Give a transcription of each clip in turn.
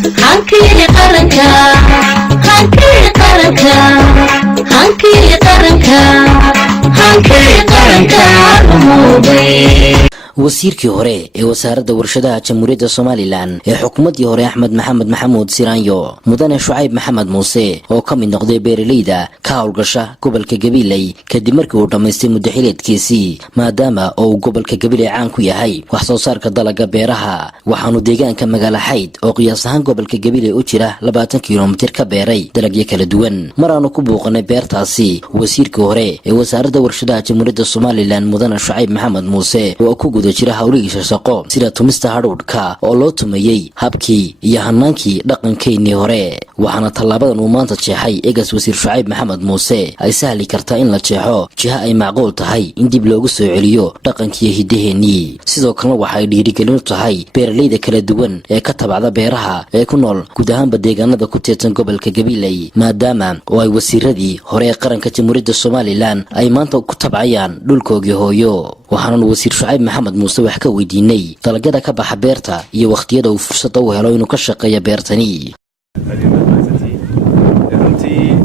hanki qaranka hanki qaranka hanki qaranka hanki qaranka wasiirkii hore ee wasaaradda warshadaha jamhuuriyadda Soomaaliland ee xukuumadii hore Axmed Maxamed Maxamuud Siraanyo mudane Shucayb Maxamed Muuse oo ka mid noqday beeraleyda ka hawlgasha gobolka Gabiley kadib markii uu dhameystay muddo xileedkiisii maadaama uu gobolka Gabiley caan ku yahay wax soo saarka dalagga beeraha waxaanu deegaanka magaala Xayd oo qiyaas ahaan gobolka Gabiley u jira 20 kiiloomitir ka beeray dalagyo kala duwan maraanu ku booqanay beertaasi wasiirkii hore ee wasaaradda warshadaha jamhuuriyadda Soomaaliland mudane Shucayb Maxamed Muuse oo ku jira hawligiisa shaqo sida tumista hadhuudhka oo loo tumayay habkii iyo hanaankii dhaqankeennii hore waxaana tallaabadan uu maanta jeexay eegas wasiir Shucayb Maxamed Muuse ay sahli kartaa in la jeexo jiha ay macquul tahay in dib loogu soo celiyo dhaqankii hidaheennii sidoo kale waxay dhiirigelin u tahay beeraleyda kala duwan ee ka tabacda beeraha ee ku nool guud ahaanba deegaanada ku teedsan gobolka Gabiley maadaama oo ay wasiiradii hore ee qaranka jamhuuriyadda Soomaaliland ay maanta ku tabcayaan dhulkoogii hooyo waxaana wasiir Shucayb Maxamed Muuse wax ka weydiinay dalagyada ka baxa beerta iyo waqtiyada uu fursad u helo inuu ka shaqeeyo beertani runtii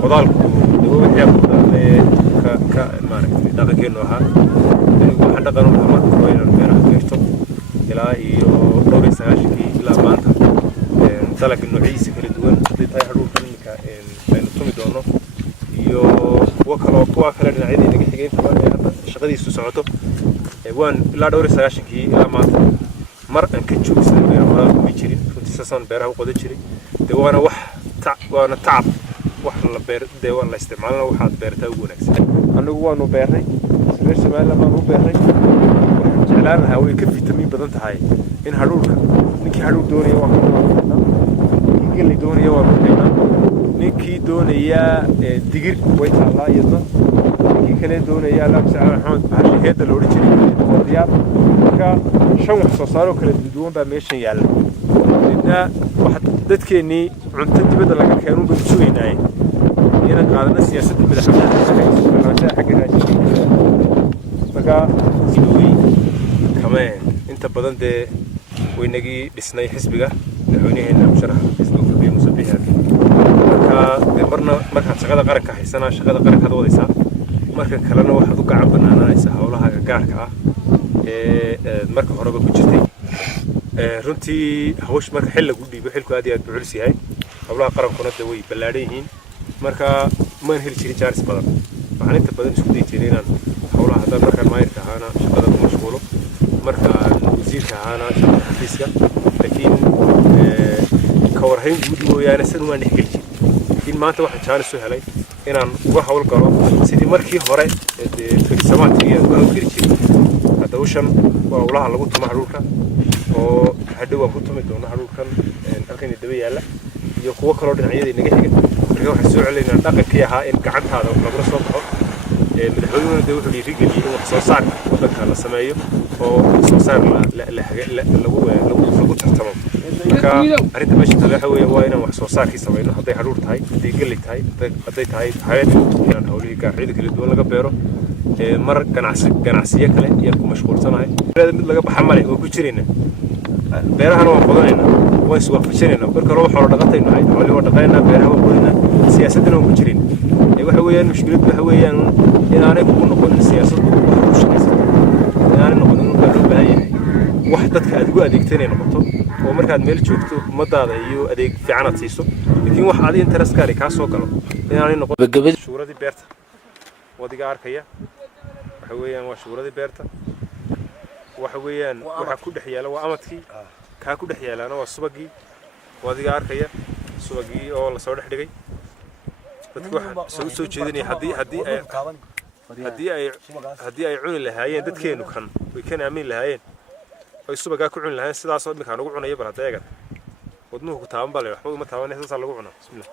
qodaalku ka maaragtay dhaqankeenu ahaa waxa dhaqan u marka hore inaan beeraha beerto ilaa iyo 19 ilaa maanta dalagga noocyadiisa kala duwan hadii tahay hadhuudhka iminka aynu tumi doono iyo kuwa kale dhinacyada inaga xigeen hadda shaqadiisu socoto waan ilaa 19 ilaa maanta mar aan ka joogsan beeraha ku jirin runtii sasan beeraha u qodan jiray deewaana wax tacab wax la beer deewaan la isticmaalna waxa beerta ugu wanaagsan anigu waanu beeray reer Soomaaliland baan u beeray waxaan jeclaan lahaa way ka fitamiin badan tahay in hadhuudhka ninkii hadhuudh doonaya waa ninkii galey doonaya waa bixinaa ninkii doonaya digir way taallaa iyada ninkii kale doonaya Laabsa Maxamed Baxshi heeda loo jiray diyaar marka shan wax soo saaro kala duwan baa meeshan yaala waxa dadkeeni cunto dibadda laga keeno buu suugaynay inaan qaadana siyaasadda madaxweynaha xagga raajinka marka sidoo kama inta badan de weynagii dhisnay xisbiga madaxweynaheena musharaxa xisbiga Xubin Musabiix marka shaqada qaranka haysana shaqada qaranka wadaysa marka kalena waxa uu gacan banaanaysa hawlaha gaarka ah marka horeba ku jirtay runtii hawsh marka xil lagu dhiibo xilku aad iyo aad u culus yahay hawlaha qarankuna way ballaaran yihiin marka ma heli jirin jaaris badan waxaan inta badan isku dayay inaan hawlaha hadda marka maayirka ahaana shaqada ku mashquulo marka wasiirka ahaana shaqada xafiiska laakiin ka warhayn guud mooyaane san waan dhexgelin in maanta waxa jaaris u helay inaan uga hawl galo sidii markii hore firsamaadkii uga hawlgeli jiray hadda ushan waa hawlaha lagu tumo hadhuudhka oo hadhow waan ku tumi doona hadhuudhkan halkan daba yaala iyo kuwa kale oo dhinacyada inaga xiga marka waxa soo celinaa dhaqankii ahaa in gacantaada lagu soo baxo madaxweynuhu wuxuu dhiirigeliyay in wax soo saar wadanka la sameeyo oo soo saar lagu tartamo marka arrinta meesha waxa weeye waa inaan wax soo saarkii sameeyno hadday hadhuudh tahay hadday galey tahay hadday tahay hay'ad inaan hawlihi gaarida kala duwan laga beero mar ganacsiyo kale ayaan ku mashquulsanahay mid laga baxa male oo ku jirayna beerahana waan qodanayna waan iswaafajinayna marka loo xoolo dhaqatayna xoolo waa dhaqayna beeraha waa qodanayna siyaasadana waan ku jirayna waxa weeyaan mushkiladdu waxa weeyaan inaanay ku noqonin siyaasaddu wax u shaqeysa inaanay noqonin loo baahan yahay wax dadka aad ugu adeegtay noqoto oo markaad meel joogto ummadaada iyo adeeg fiican aad siiso laakiin wax aad interest gaari ka soo galo inaanay noqonin shuuradii beerta wadiga arkaya waxa weeyaan waa shuuradii beerta waxa weeyaan waxa ku dhaxyaala waa amadkii ka ku dhaxyaalana waa subagii wadiga arkaya subagii oo la soo dhigay dadku waxa soo jeedinay hadii ay cuni lahaayeen dadkeenu kan way kan aamin lahaayeen ay subaga ku cuni lahaayeen sidaas oo imika ugu cunay bal hadeega wadnuhu ku taaban bal waxba uma taaban sidaas lagu cuno bismillah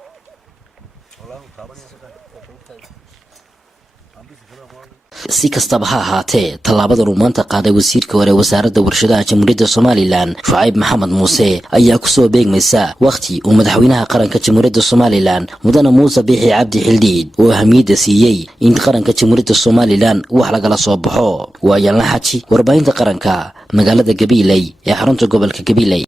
si kastaba ha ahaatee tallaabadan uu maanta qaaday wasiirka hore wasaaradda warshadaha jamhuuriyadda Soomaaliland Shucayb Maxamed Muuse ayaa ku soo beegmaysa waqti uu madaxweynaha qaranka jamhuuriyadda Soomaaliland mudane Muuse Biixi Cabdi Xildhiid oo ahmiyadda siiyay in qaranka jamhuuriyadda Soomaaliland wax laga soo baxo waa Yalna Xaji warbaahinta qaranka magaalada Gabiley ee xarunta gobolka Gabiley.